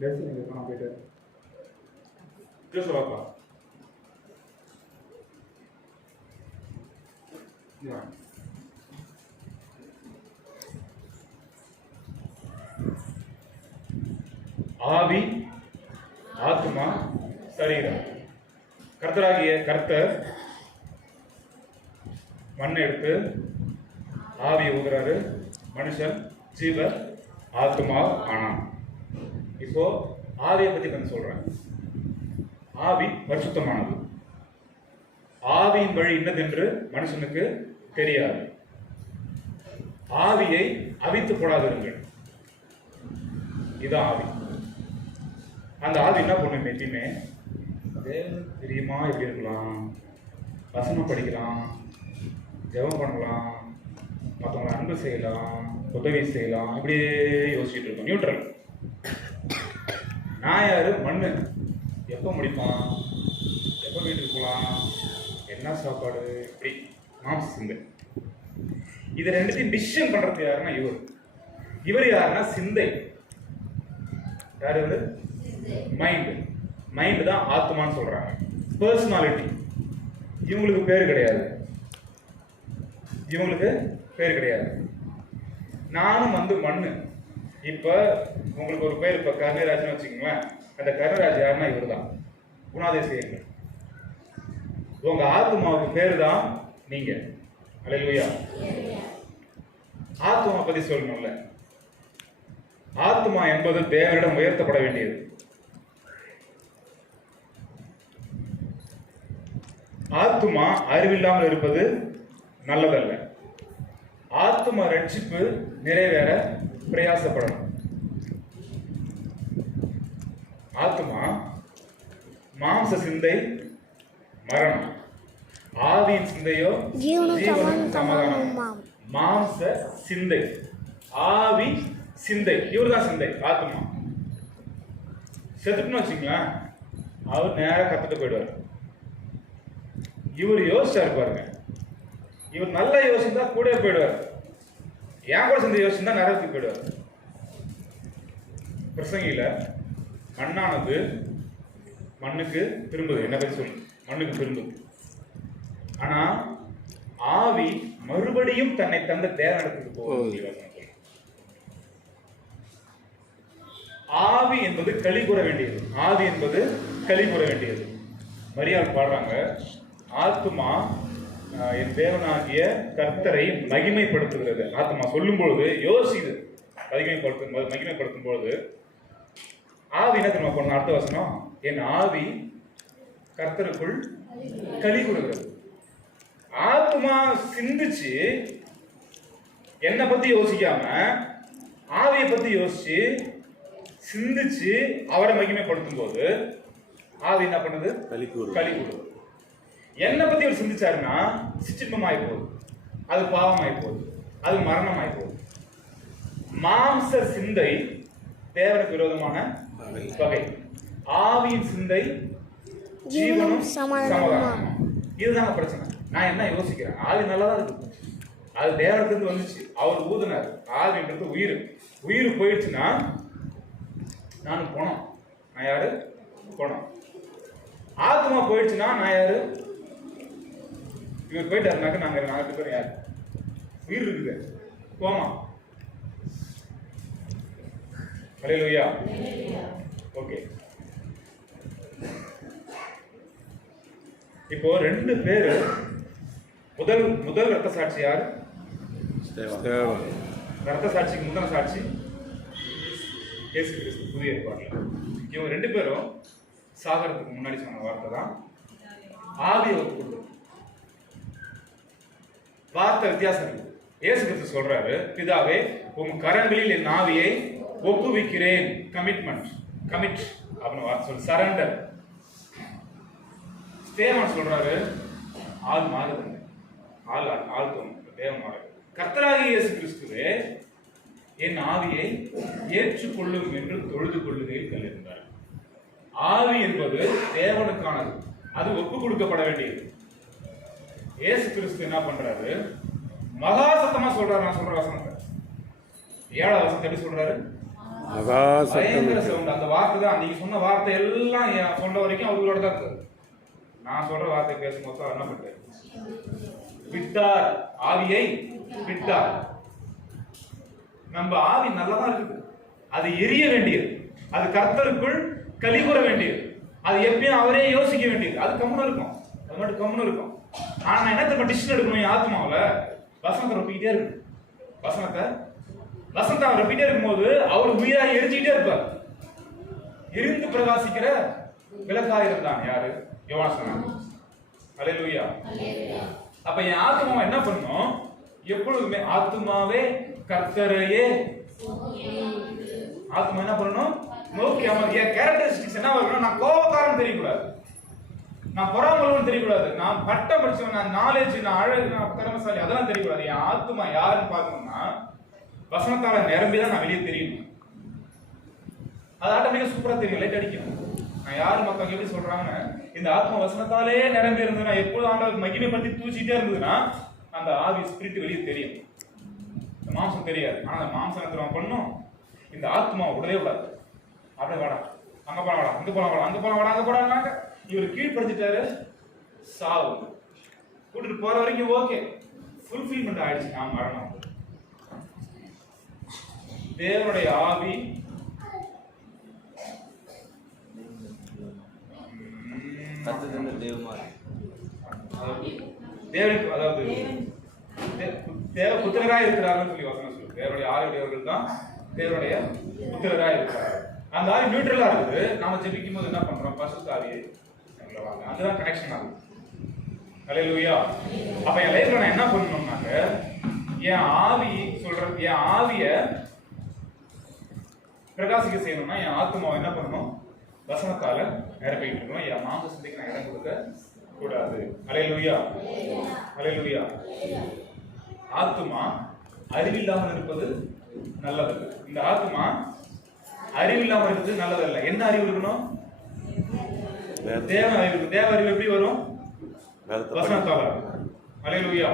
Left side காணாம போயிட்டு ஜோசவாப்பா ஆவி ஆத்மா சரீரம். கர்த்தராகிய கர்த்தர் மண்ணை எடுத்து ஆவியை ஊதுறாரு. மனுஷன் ஜீவ ஆத்மா ஆனான் இப்போ ஆவியை பத்தி கொஞ்சம் சொல்றேன். ஆவி பரிசுத்தமானது. ஆவியின் வழி இன்னதென்று மனுஷனுக்கு தெரியாது. ஆவியை அவித்து போடாதிருங்கள். இதுதான் ஆவி. அந்த ஆவி என்ன பண்ணும் எப்பயுமே? தெரியுமா? எப்படி இருக்கலாம்? வசனம் படிக்கலாம். ஜெபம் பண்ணலாம். மற்றவங்களை அன்பு செய்யலாம். உதவி செய்யலாம். இப்படியே யோசிச்சுட்டு இருக்கோம். நியூட்ரல் நான் யாரு மண்ணு. எப்போ முடிப்பான்? எப்போ வீட்டுக்கு போகலாம் என்ன சாப்பாடு? இப்படி மாம்ச சிந்தை இது ரெண்டுத்தையும் டிசிஷன் பண்ணுறது யாருன்னா இவர். இவர் யாருன்னா சிந்தை. யார் வந்து மைண்டு மைண்டு தான் ஆத்மான்னு சொல்கிறாங்க பர்சனாலிட்டி இவங்களுக்கு பேர் கிடையாது. இவங்களுக்கு பேர் கிடையாது. நானும் வந்து மண்ணு. இப்ப உங்களுக்கு ஒரு பேர் இப்ப கர்ணராஜ்னு வச்சுக்கோங்களேன். அந்த கர்ணராஜ் யாருன்னா இவர் தான் குணாதிசயங்கள். உங்க ஆத்மாவுக்கு பேர் தான் நீங்க. அல்லேலூயா ஆத்மா பத்தி சொல்லணும்ல. ஆத்மா என்பது தேவரிடம் உயர்த்தப்பட வேண்டியது. ஆத்மா அறிவில்லாமல் இருப்பது நல்லதல்ல. ஆத்மா ரட்சிப்பு நிறைவேற பிரயாசப்படணும். ஆத்மா மாம்ச சிந்தை மரணம். ஆவியின் சிந்தையோ ஜீவனும் சமாதானம் சமாதானம் மாம். மாம்ச சிந்தை. ஆவி சிந்தை. இவர்தான் சிந்தை ஆத்மா செத்துட்டுன்னு வச்சுங்களேன் அவர் நேரா கத்துட்டு போயிடுவார். இவர் யோசிச்சாரு பாருங்க. இவர் நல்லா யோசிச்சா கூட போயிடுவார். என் கூட சேர்ந்து யோசிச்சா நரகத்துக்கு போயிடுவார் பிரசங்கில மண்ணானது மண்ணுக்கு திரும்புது. என்ன பத்தி சொல்லு மண்ணுக்கு திரும்புது. ஆனா ஆவி மறுபடியும் தன்னை தந்த தேவனிடத்துக்கு போகுது. ஆவி என்பது களி கூற வேண்டியது. ஆவி என்பது களி கூற வேண்டியது. மரியாள் பாடுறாங்க. ஆத்மா என் தேவனாகிய கர்த்தரை மகிமைப்படுத்துகிறது. ஆத்மா சொல்லும் பொழுது யோசிக்குது மகிமைப்படுத்தும் மகிமைப்படுத்தும் பொழுது ஆவி என்ன தெரியுமா பண்ண அடுத்த வசனம் என் ஆவி கர்த்தருக்குள் களி கூறுகிறது ஆத்மா சிந்திச்சு என்னை பத்தி யோசிக்காம ஆவியை பத்தி யோசிச்சு சிந்திச்சு அவரை மகிமைப்படுத்தும் போது ஆவி என்ன பண்ணுது? களி கூறும். என்னை பத்தி அவர் சிந்திச்சாருன்னா சிற்றின்பம் ஆகி போகுது அது பாவம் ஆகி போகுது அது மரணம் ஆகி போகுது மாம்ச சிந்தை தேவனுக்கு விரோதமான வகை. வகை. ஆவியின் சிந்தை ஜீவனும் சமாதானமும்? இதுதாங்க பிரச்சனை. நான் என்ன யோசிக்கிறேன்? ஆவி நல்லா தான் இருக்கு. அது தேவனத்திலிருந்து வந்துச்சு. அவர் ஊதுனார். ஆவின்றது உயிர். உயிர் போயிடுச்சுன்னா நான் போனோம். நான் யாரு? போனோம். ஆத்மா போயிடுச்சுன்னா நான் யாரு? இவர் போயிட்டாருனாக்க நாங்க நாலு பேர் யாரு? உயிர் இருக்குது. போமா ஹalleluya ஓகே இப்போ ரெண்டு பேரு முதல் முதல் ரத்த சாட்சி யார். ரத்த சாட்சிக்கு முந்தின சாட்சி இயேசு கிறிஸ்து புதிய ஏற்பாடுல. இவங்க ரெண்டு பேரும் சாகரத்துக்கு முன்னாடி சொன்ன வார்த்தை தான். ஆவியை கொடுத்தது. வார்த்தை வித்தியாசம் இருக்கு. ஏசு கிறிஸ்து சொல்றாரு பிதாவே உன் கரங்களில் என் ஆவியை ஒப்புவிக்கிறேன். கமிட்மெண்ட் கமிட் அப்படின்னு வார்த்தை சொல்லு. சரண்டர் தேவன் சொல்றாரு ஆள் மாறுது ஆள் ஆள் தோணும் தேவன் மாறுது கர்த்தராகி இயேசு கிறிஸ்துவே என் ஆவியை ஏற்றுக்கொள்ளும் என்று தொழுது கொள்ளுகையில் கண்டிருந்தார் ஆவி என்பது தேவனுக்கானது. அது ஒப்பு கொடுக்கப்பட வேண்டியது. இயேசு கிறிஸ்து என்ன பண்றாரு? மகா சத்தமா சொல்றாரு நான் சொல்ற வசனத்தை. ஏழாவது வசனத்தை எப்படி சொல்றாரு? பயங்கர சவுண்ட். அந்த வார்த்தை தான் நீங்க சொன்ன வார்த்தை எல்லாம் சொல்ற வரைக்கும் அவங்களோட தான் இருக்கு நான் சொல்ற வார்த்தை பேசும்போது என்ன பண்றேன் விட்டார். ஆவியை விட்டார். நம்ம ஆவி நல்லா தான் இருக்குது. அது எரிய வேண்டியது. அது கர்த்தருக்குள் கலிகூற வேண்டியது. அது எப்பயும் அவரே யோசிக்க வேண்டியது. அது கம்முன்னு இருக்கும். அது மட்டும் கம்முன்னு இருக்கும். ஆனா நான் என்ன திரும்ப டிசிஷன் எடுக்கணும்? என் ஆத்மாவுல வசனத்தை ரொப்பிக்கிட்டே இருக்கு. வசனத்தை? வசனத்தை அவர் ரொப்பிட்டே இருக்கும்போது அவர் உயிராக எரிஞ்சுக்கிட்டே இருப்பார். எரிந்து பிரகாசிக்கிற விளக்காக இருந்தான் யாரு? யோவாசனம் அலையலூயா அப்ப என் ஆத்மாவை என்ன பண்ணும்? எப்பொழுதுமே ஆத்மாவே கர்த்தரையே ஆத்மா என்ன பண்ணணும் நோக்கி அமர் என் கேரக்டரிஸ்டிக்ஸ் என்ன வரணும் நான் கோபக்காரன் தெரியக்கூடாது. நான் பொறாமலும் தெரியக்கூடாது. நான் பட்டம் படிச்சவன் நான் நாலேஜ் நான் அழகு நான் திறமசாலி அதெல்லாம் தெரியக்கூடாது. என் ஆத்மா யாருன்னு பார்க்கணும்னா வசனத்தால நிரம்பி தான் நான் வெளியே தெரியணும் அது ஆட்டோமேட்டிக்கா சூப்பரா தெரியும். லைட் அடிக்கும். நான் யார் மத்தவங்க எப்படி சொல்றாங்க இந்த ஆத்மா வசனத்தாலே நிரம்பி இருந்ததுன்னா எப்போது ஆண்டவர் மகிமைப்படுத்தி தூச்சிட்டே இருந்ததுன்னா அந்த ஆவி ஸ்பிரிட் வெளியே தெரியும். இந்த மாம்சம் தெரியாது. ஆனா அந்த மாம்சம் என்ன பண்ணும்? இந்த ஆத்மா விடவே விடாது அப்படியே வாடா. அங்க போலாம் வாடா. அங்க போலாம் வாடா. அங்க போலாம் வாடா. அங்க போடாங்க இவர் கீழ்படுத்திட்டாரு சாவு. கூட்டிட்டு போற வரைக்கும் ஓகே ஃபுல்ஃபில்மெண்ட் ஆயிடுச்சு. நான் மரணம் தேவனுடைய ஆவி. தேவனுக்கு அதாவது தேவ புத்திரராய் இருக்கிறார்கள் சொல்லி வசனம் சொல்லு தேவனுடைய ஆவியுடையவர்கள் தான் தேவனுடைய புத்திரராய் இருக்கிறார் அந்த ஆவி நியூட்ரலா இருக்குது. நாம ஜெபிக்கும் போது என்ன பண்றோம்? பசு ஆவியை வாங்க அதுதான் கனெக்ஷன் ஆகும். ஹalleluya அப்ப என் லைஃப்ல நான் என்ன பண்ணணும்னாக்க என் ஆவி சொல்ற என் ஆவிய பிரகாசிக்க செய்யணும்னா என் ஆத்மாவை என்ன பண்ணணும்? வசனத்தால நிரப்பிக்கிட்டு இருக்கணும். என் மாங்க சிந்தைக்கு நான் இடம் கொடுக்க கூடாது. அலையலுயா அலையலுயா ஆத்மா அறிவில்லாமல் இருப்பது நல்லதல்ல இந்த ஆத்மா அறிவில்லாமல் இருப்பது நல்லதல்ல. என்ன அறிவு இருக்கணும்? தேவ அறிவு. தேவ அறிவு எப்படி வரும். வசனத்தால. அலையலுயா.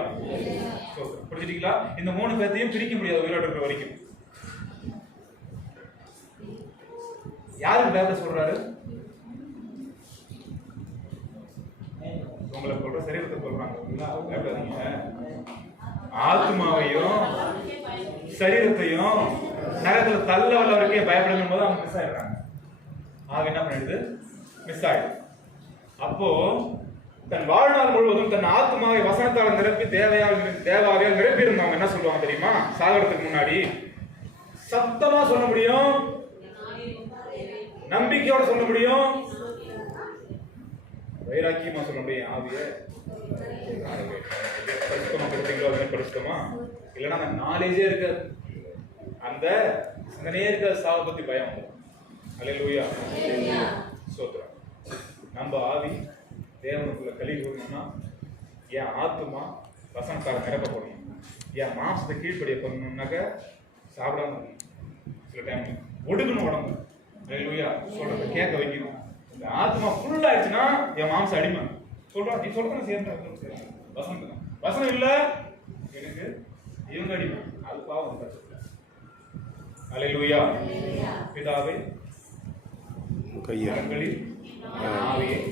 புரிஞ்சுட்டீங்களா? இந்த மூணு பேர்த்தையும் பிரிக்க முடியாது உயிரோட இருக்கிற வரைக்கும். யாருக்கு பயப்பட சொல்றாரு? உங்களை சொல்ற சரீரத்தை சொல்றாங்க. ஆத்மாவையும் சரீரத்தையும் நரகத்துல தள்ள வல்லவருக்கே பயப்படும் போது அவங்க மிஸ் ஆயிடுறாங்க. ஆக என்ன பண்ணிடுது? மிஸ் ஆயிடுது அப்போ தன் வாழ்நாள் முழுவதும் தன் ஆத்மாவை வசனத்தால் நிரப்பி தேவையால் தேவாவியால் நிரப்பி இருந்தவங்க என்ன சொல்லுவாங்க தெரியுமா? சாகரத்துக்கு முன்னாடி. சத்தமா சொல்ல முடியும்? நம்பிக்கையோட சொல்ல முடியும்? வைராக்கியமா சொல்ல முடியும் ஆவிய? பரிசுத்தமா கொடுத்தீங்களோ அதுமே பரிசுத்தமா? இல்லைன்னா அந்த நாலேஜே இருக்காது. அந்த சிந்தனையே இருக்காது சாவை பத்தி பயம். அலையலூயா சோத்திரம். நம்ம ஆவி தேவனுக்குள்ள கழிவு வரணும்னா என் ஆத்துமா வசனத்தால் நிரப்பப்படணும் என் மாம்சத்தை கீழ்ப்படிய பண்ணணும்னாக்க சாப்பிடாம இருக்கணும். சில டைம் ஒடுக்கணும் உடம்பு. அல்லேலூயா சொல்றத கேட்க வைக்கணும். இந்த ஆத்மா ஃபுல் ஆயிடுச்சுன்னா என் மாம்சம் அடிமை. சொல்றான் நீ சொல்றது சேர்ந்து வசனம். வசனம் இல்ல. எனக்கு இவங்க அடிமை. அது பாவம் அலையிலூயா பிதாவே கையை. கரங்களில்